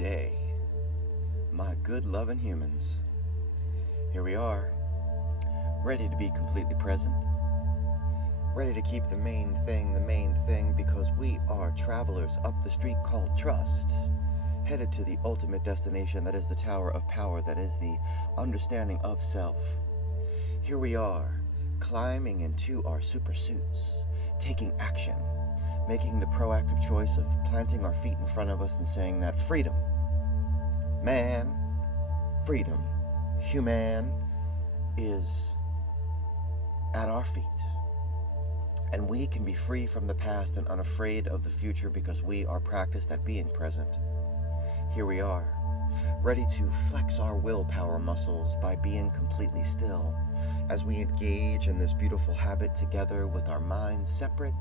day, my good loving humans. Here we are, ready to be completely present, ready to keep the main thing, because we are travelers up the street called trust, headed to the ultimate destination that is the tower of power, that is the understanding of self. Here we are, climbing into our super suits, taking action, making the proactive choice of planting our feet in front of us and saying that freedom, man, freedom, human, is at our feet. And we can be free from the past and unafraid of the future because we are practiced at being present. Here we are, ready to flex our willpower muscles by being completely still as we engage in this beautiful habit together with our minds separate,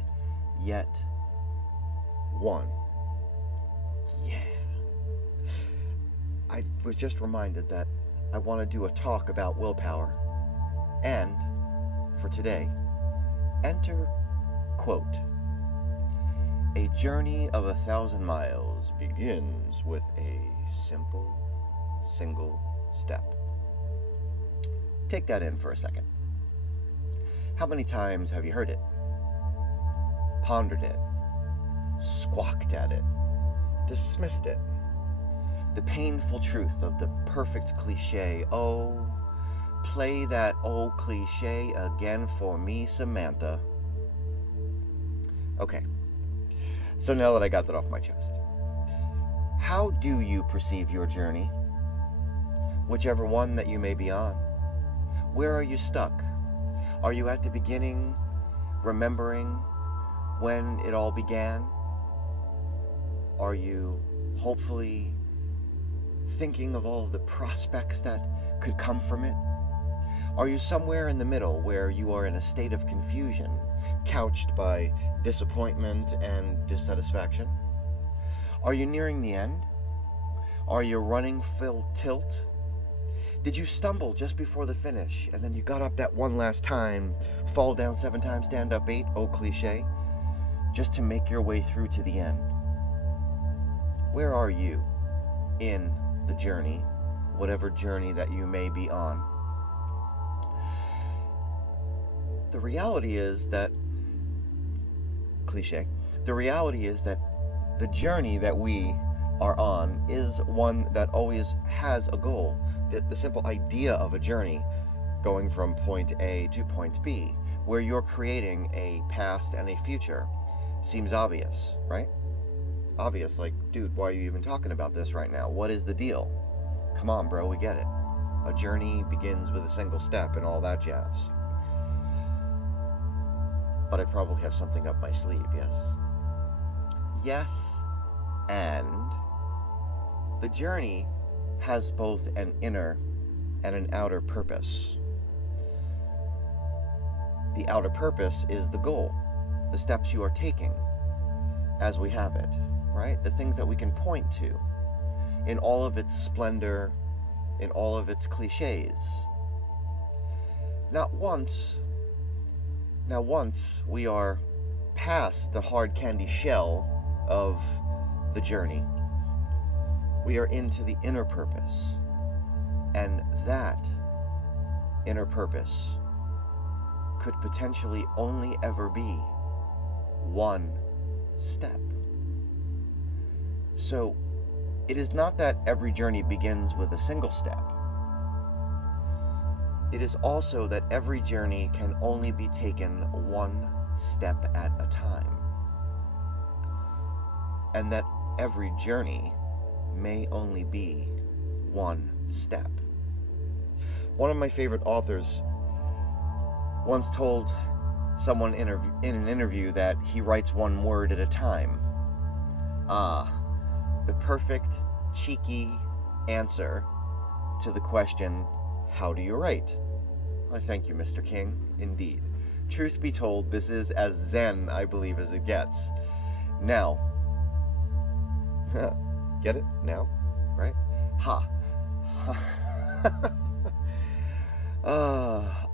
yet one. Yeah. I was just reminded that I want to do a talk about willpower. And for today, enter quote, "A journey of 1,000 miles begins with a simple, single step." Take that in for a second. How many times have you heard it? Pondered it? Squawked at it? Dismissed it? The painful truth of the perfect cliche. Oh, play that old cliche again for me, Samantha. Okay, so now that I got that off my chest, how do you perceive your journey? Whichever one that you may be on. Where are you stuck? Are you at the beginning, remembering when it all began? Are you hopefully thinking of all of the prospects that could come from it? Are you somewhere in the middle where you are in a state of confusion, couched by disappointment and dissatisfaction? Are you nearing the end? Are you running full tilt? Did you stumble just before the finish and then you got up that one last time, fall down 7 times, stand up 8, oh cliche, just to make your way through to the end? Where are you in the journey, whatever journey that you may be on? The reality is that, cliche, the reality is that the journey that we are on is one that always has a goal. The simple idea of a journey going from point A to point B, where you're creating a past and a future, seems obvious, right? Obvious, like, dude, why are you even talking about this right now? What is the deal? Come on, bro, we get it. A journey begins with a single step and all that jazz. But I probably have something up my sleeve, yes? Yes, and the journey has both an inner and an outer purpose. The outer purpose is the goal, the steps you are taking as we have it, right? The things that we can point to in all of its splendor, in all of its cliches. Now once we are past the hard candy shell of the journey, we are into the inner purpose. And that inner purpose could potentially only ever be one step. So it is not that every journey begins with a single step. It is also that every journey can only be taken one step at a time. And that every journey may only be one step. One of my favorite authors once told someone in an interview that he writes one word at a time. The perfect, cheeky answer to the question, how do you write? I thank you, Mr. King. Indeed. Truth be told, this is as zen, I believe, as it gets. Now, get it? Now? Right? Ha.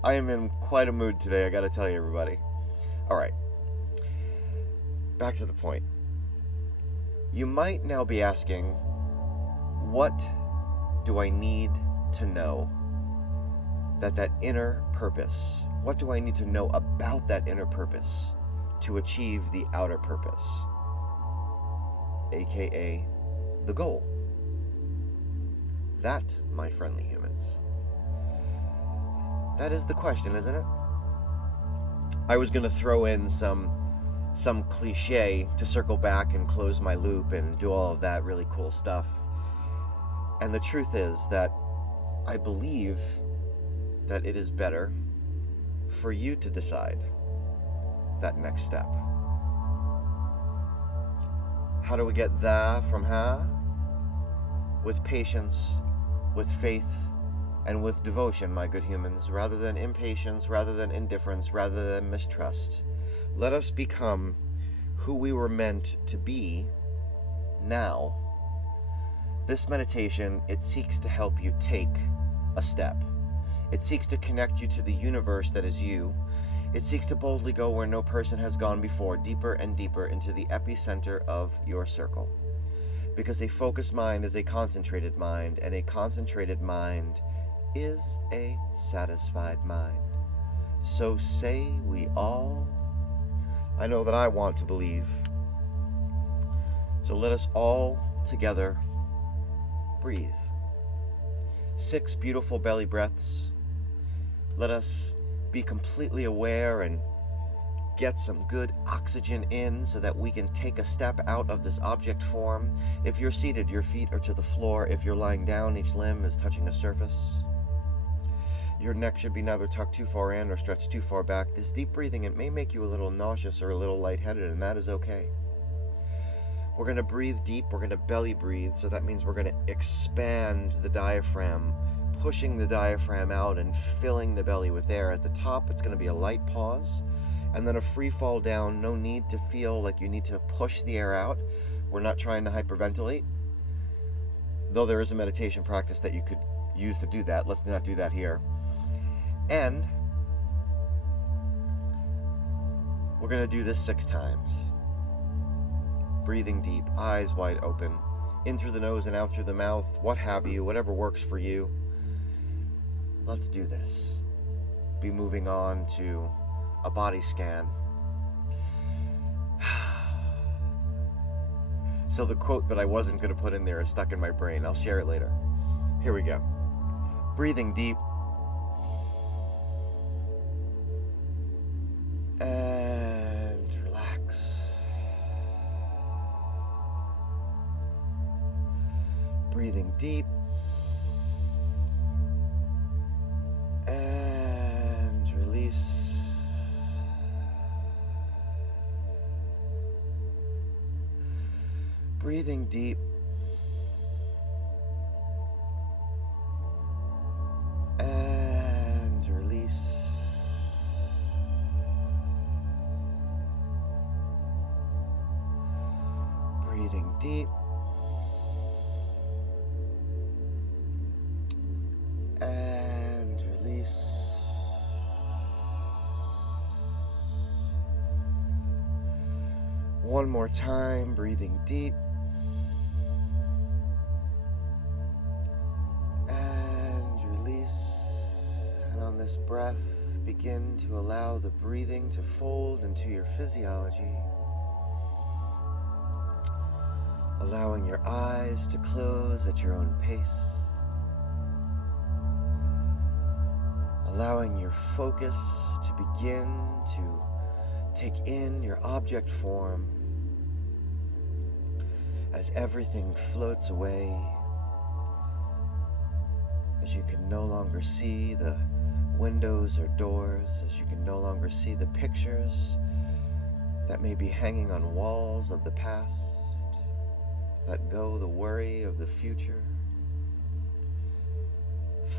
I am in quite a mood today, I gotta tell you, everybody. Alright. Back to the point. You might now be asking, What do I need to know that inner purpose, what do I need to know about that inner purpose to achieve the outer purpose, aka the goal? That, my friendly humans, that is the question, isn't it? I was going to throw in some cliche to circle back and close my loop and do all of that really cool stuff. And the truth is that I believe that it is better for you to decide that next step. How do we get the from ha? With patience, with faith, and with devotion, my good humans, rather than impatience, rather than indifference, rather than mistrust. Let us become who we were meant to be now. This meditation, it seeks to help you take a step. It seeks to connect you to the universe that is you. It seeks to boldly go where no person has gone before, deeper and deeper into the epicenter of your circle. Because a focused mind is a concentrated mind, and a concentrated mind is a satisfied mind. So say we all. I know that I want to believe. So let us all together breathe. 6 beautiful belly breaths. Let us be completely aware and get some good oxygen in so that we can take a step out of this object form. If you're seated, your feet are to the floor. If you're lying down, each limb is touching a surface. Your neck should be neither tucked too far in or stretched too far back. This deep breathing, it may make you a little nauseous or a little lightheaded, and that is okay. We're going to breathe deep. We're going to belly breathe. So that means we're going to expand the diaphragm, pushing the diaphragm out and filling the belly with air. At the top, it's going to be a light pause and then a free fall down. No need to feel like you need to push the air out. We're not trying to hyperventilate, though there is a meditation practice that you could use to do that. Let's not do that here. And we're going to do this 6 times. Breathing deep, eyes wide open, in through the nose and out through the mouth, what have you, whatever works for you. Let's do this. Be moving on to a body scan. So the quote that I wasn't going to put in there is stuck in my brain. I'll share it later. Here we go. Breathing deep. And relax. Breathing deep. And release. Breathing deep. And release. Breathing deep. And release. One more time, breathing deep. And release. And on this breath, begin to allow the breathing to fold into your physiology. Allowing your eyes to close at your own pace. Allowing your focus to begin to take in your object form as everything floats away, as you can no longer see the windows or doors, as you can no longer see the pictures that may be hanging on walls of the past. Let go the worry of the future.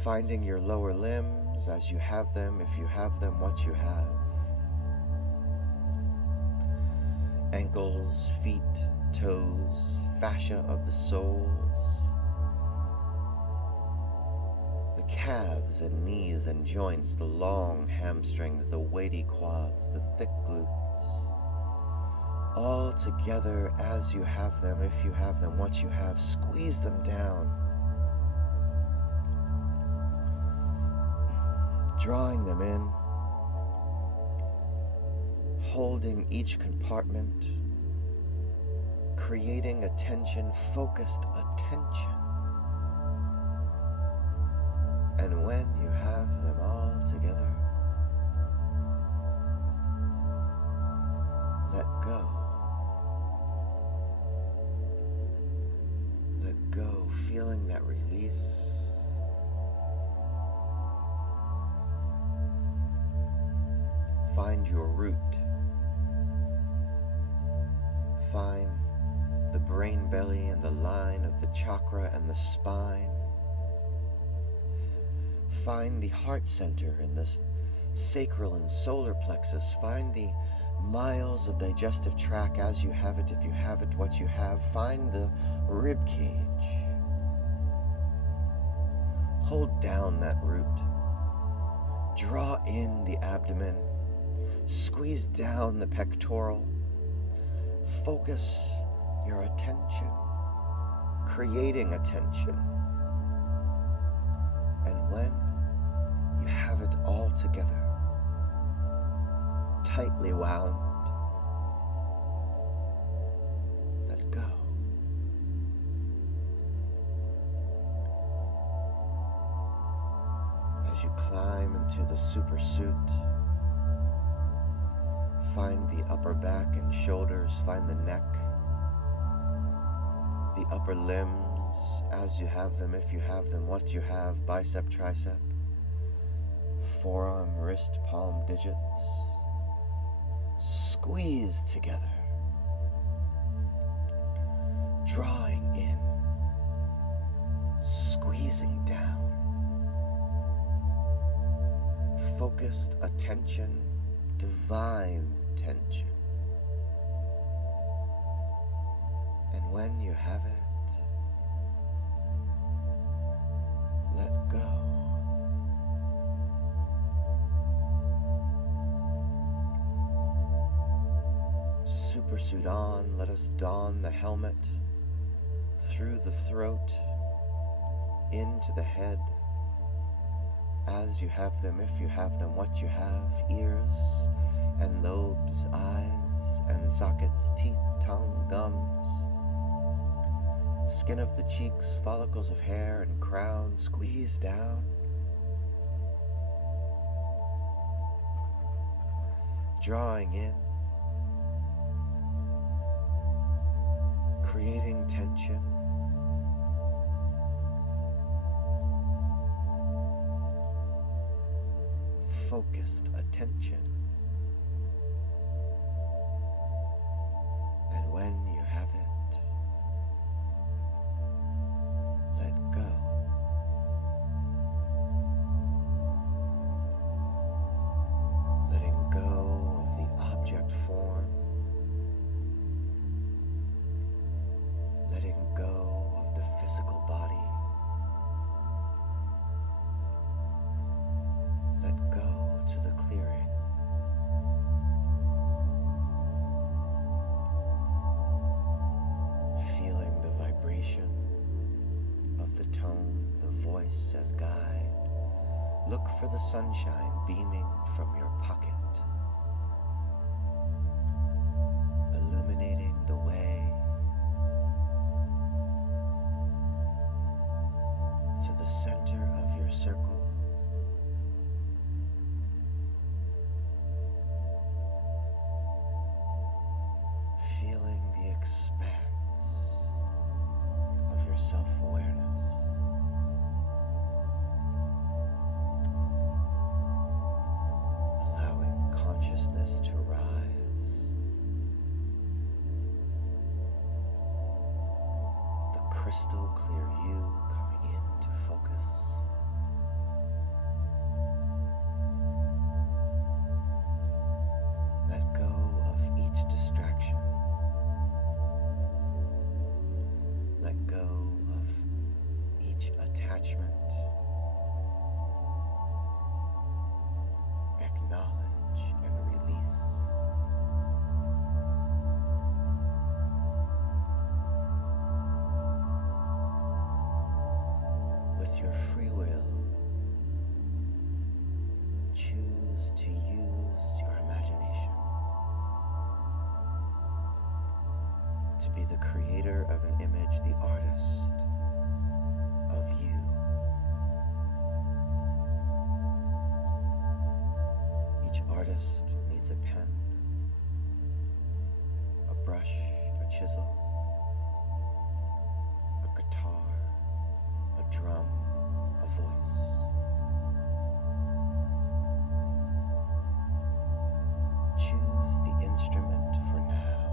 Finding your lower limbs as you have them, if you have them, what you have. Ankles, feet, toes, fascia of the soles. The calves and knees and joints, the long hamstrings, the weighty quads, the thick glutes. all together as you have them, if you have them, what you have. Squeeze them down, drawing them in, holding each compartment, creating attention, focused attention. And when you have them all together, let go. Let go, feeling that release. Find your root. Find the brain belly and the line of the chakra and the spine. Find the heart center and the sacral and solar plexus. Find the miles of digestive tract as you have it, if you have it, what you have. Find the rib cage. Hold down that root. Draw in the abdomen. Squeeze down the pectoral. Focus your attention, creating attention. And when you have it all together, tightly wound, let go. As you climb into the supersuit, find the upper back and shoulders, find the neck, the upper limbs as you have them, if you have them, what you have, bicep, tricep, forearm, wrist, palm, digits. Squeeze together, drawing in, squeezing down, focused attention, divine tension. And when you have it, let go. Supersuit on, let us don the helmet through the throat, into the head, as you have them, if you have them, what you have, ears and lobes, eyes and sockets, teeth, tongue, gums, skin of the cheeks, follicles of hair and crown, squeeze down. Drawing in, creating tension. Focused attention. And when you have it, let go. Letting go of the object form. Letting go of the physical body. Let go to the clearing. Feeling the vibration of the tone, the voice as guide. Look for the sunshine beaming from your pocket, illuminating the way to the center of your circle. Feeling the expanse of your self-awareness. Allowing consciousness to rise. The crystal clear you coming into focus. Let go of each distraction. Let go of each attachment. Acknowledge and release. your free will, choose to use your imagination to be the creator of an image, the artist of you. Each artist needs a pen, a brush, a chisel, a guitar, a drum, a voice. Choose the instrument for now.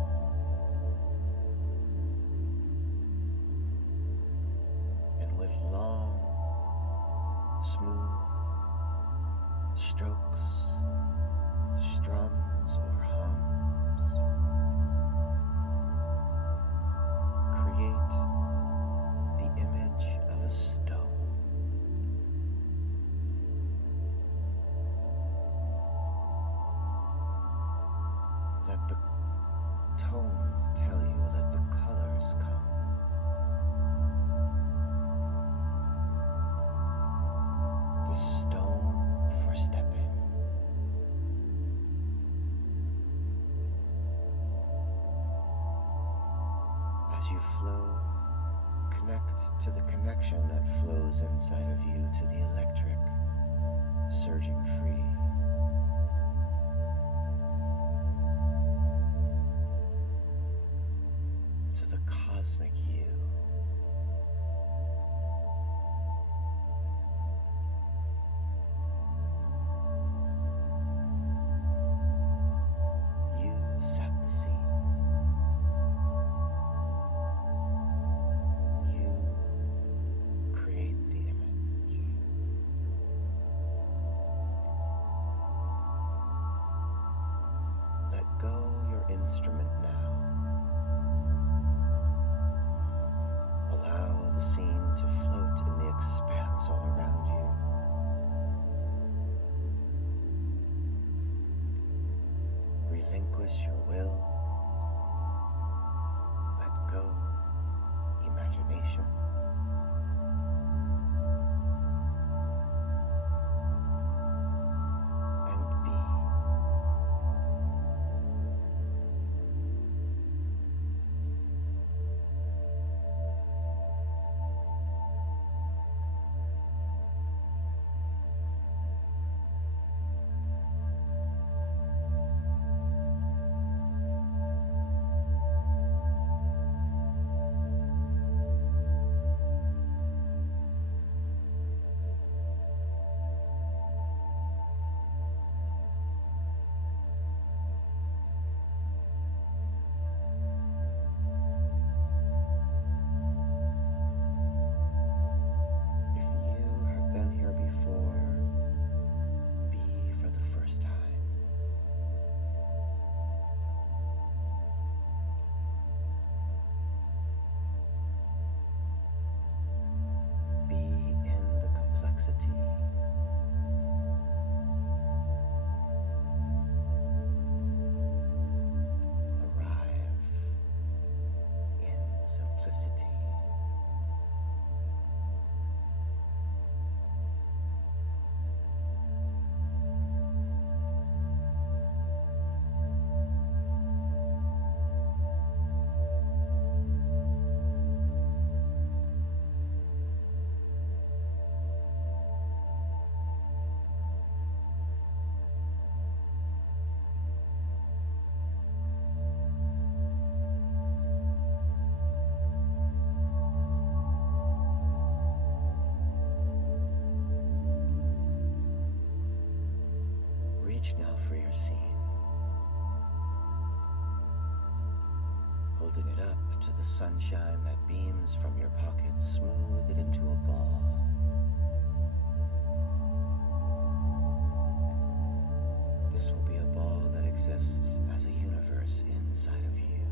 And with long, smooth strokes, strums or hums, create the image of a stone. Let the tones tell you, let the colors come. The stone for stepping. As you flow, connect to the connection that flows inside of you, to the electric surging free. To the cosmic you. You set the scene. You create the image. Let go your instrument now. Allow the scene to float in the expanse all around you. Relinquish your will. Let go imagination. And be. Reach now for your scene, holding it up to the sunshine that beams from your pocket, smooth it into a ball. This will be a ball that exists as a universe inside of you.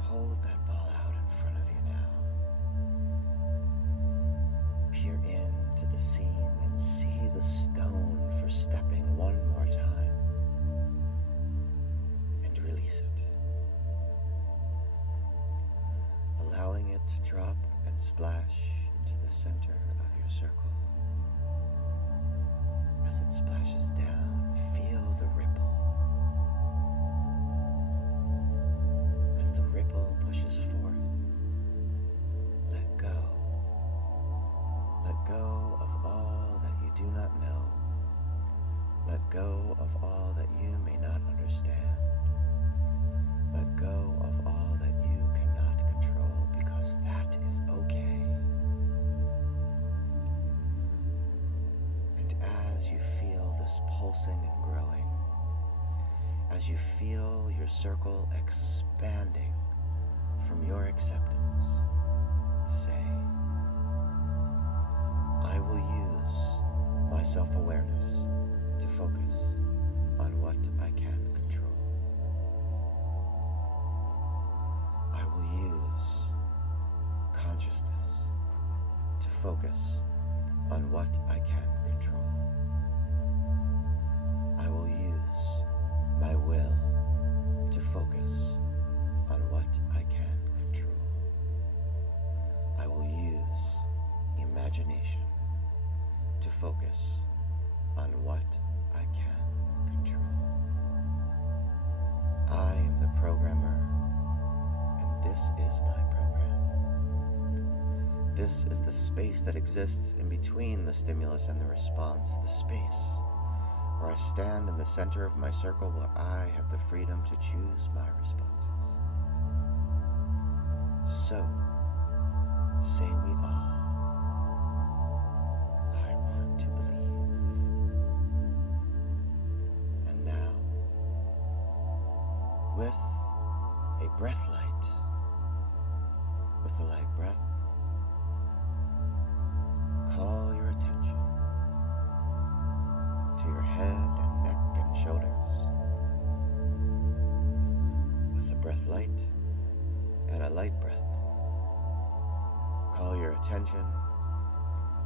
Hold that ball out in front of you now. Peer into the scene and see the stone for stepping one more time. And release it. allowing it to drop and splash into the center of your circle. As it splashes down, feel the ripple. As the ripple pushes forth, let go. Let go of all that you do not know. Let go of all that you may not understand. Let go of all that you cannot control, because that is okay. And as you feel this pulsing and growing, as you feel your circle expanding from your acceptance, say, I will use my self-awareness to focus on what I can control. I will use consciousness to focus on what I can control. I will use my will to focus on what I can control. I will use imagination to focus on what I can control. I am the programmer, and this is my program. This is the space that exists in between the stimulus and the response, the space where I stand in the center of my circle, where I have the freedom to choose my responses. So, say we all. I want to believe. And now, with a breath light, with a light breath, call your attention to your head and neck and shoulders. With a breath light and a light breath, call your attention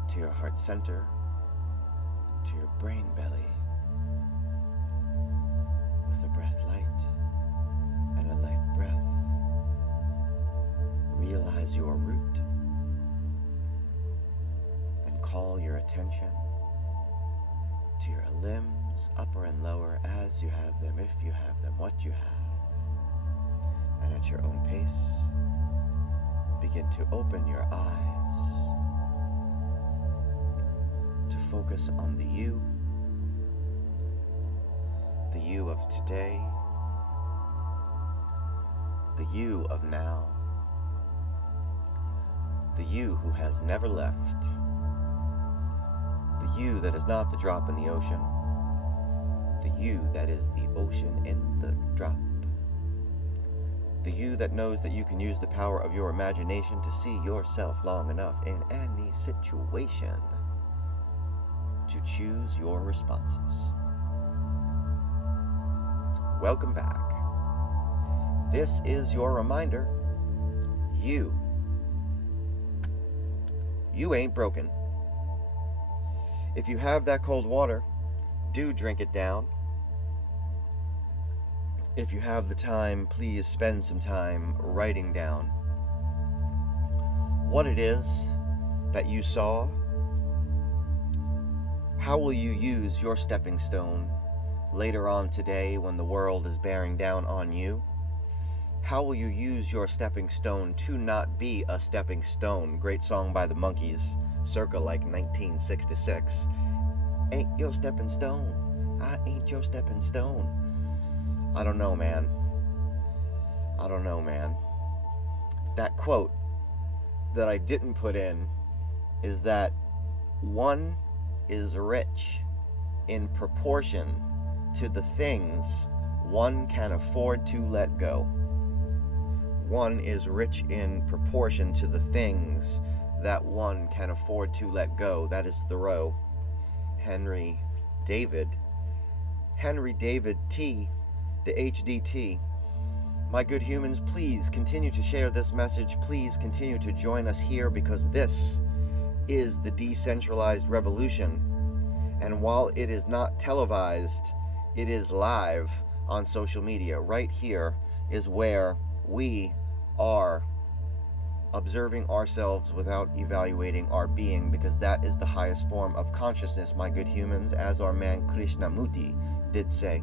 to your heart center, to your brain belly. With a breath light and a light breath, realize your root and call your attention to your limbs, upper and lower, as you have them, if you have them, what you have. And at your own pace, begin to open your eyes to focus on the you of today, the you of now, the you who has never left, the you that is not the drop in the ocean, the you that is the ocean in the drop, the you that knows that you can use the power of your imagination to see yourself long enough in any situation to choose your responses. Welcome back. This is your reminder. You ain't broken. If you have that cold water, do drink it down. If you have the time, please spend some time writing down what it is that you saw. How will you use your stepping stone later on today when the world is bearing down on you? How will you use your stepping stone to not be a stepping stone? Great song by the Monkees, circa like 1966. Ain't your stepping stone. I ain't your stepping stone. I don't know, man. That quote that I didn't put in is that one is rich in proportion to the things one can afford to let go. One is rich in proportion to the things that one can afford to let go. That is Thoreau. Henry David T, the HDT. My good humans, please continue to share this message. Please continue to join us here, because this is the decentralized revolution. And while it is not televised, it is live on social media. Right here is where we are observing ourselves without evaluating our being, because that is the highest form of consciousness, my good humans, as our man Krishnamurti did say.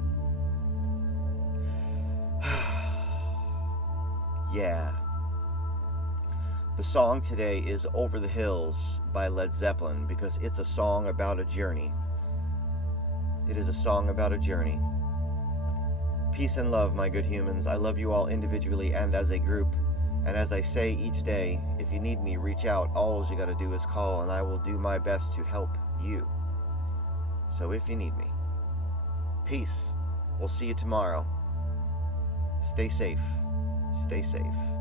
Yeah. The song today is Over the Hills by Led Zeppelin, because it's a song about a journey. It is a song about a journey. Peace and love, my good humans. I love you all individually and as a group. And as I say each day, if you need me, reach out. All you gotta do is call, and I will do my best to help you. So if you need me, peace. We'll see you tomorrow. Stay safe. Stay safe.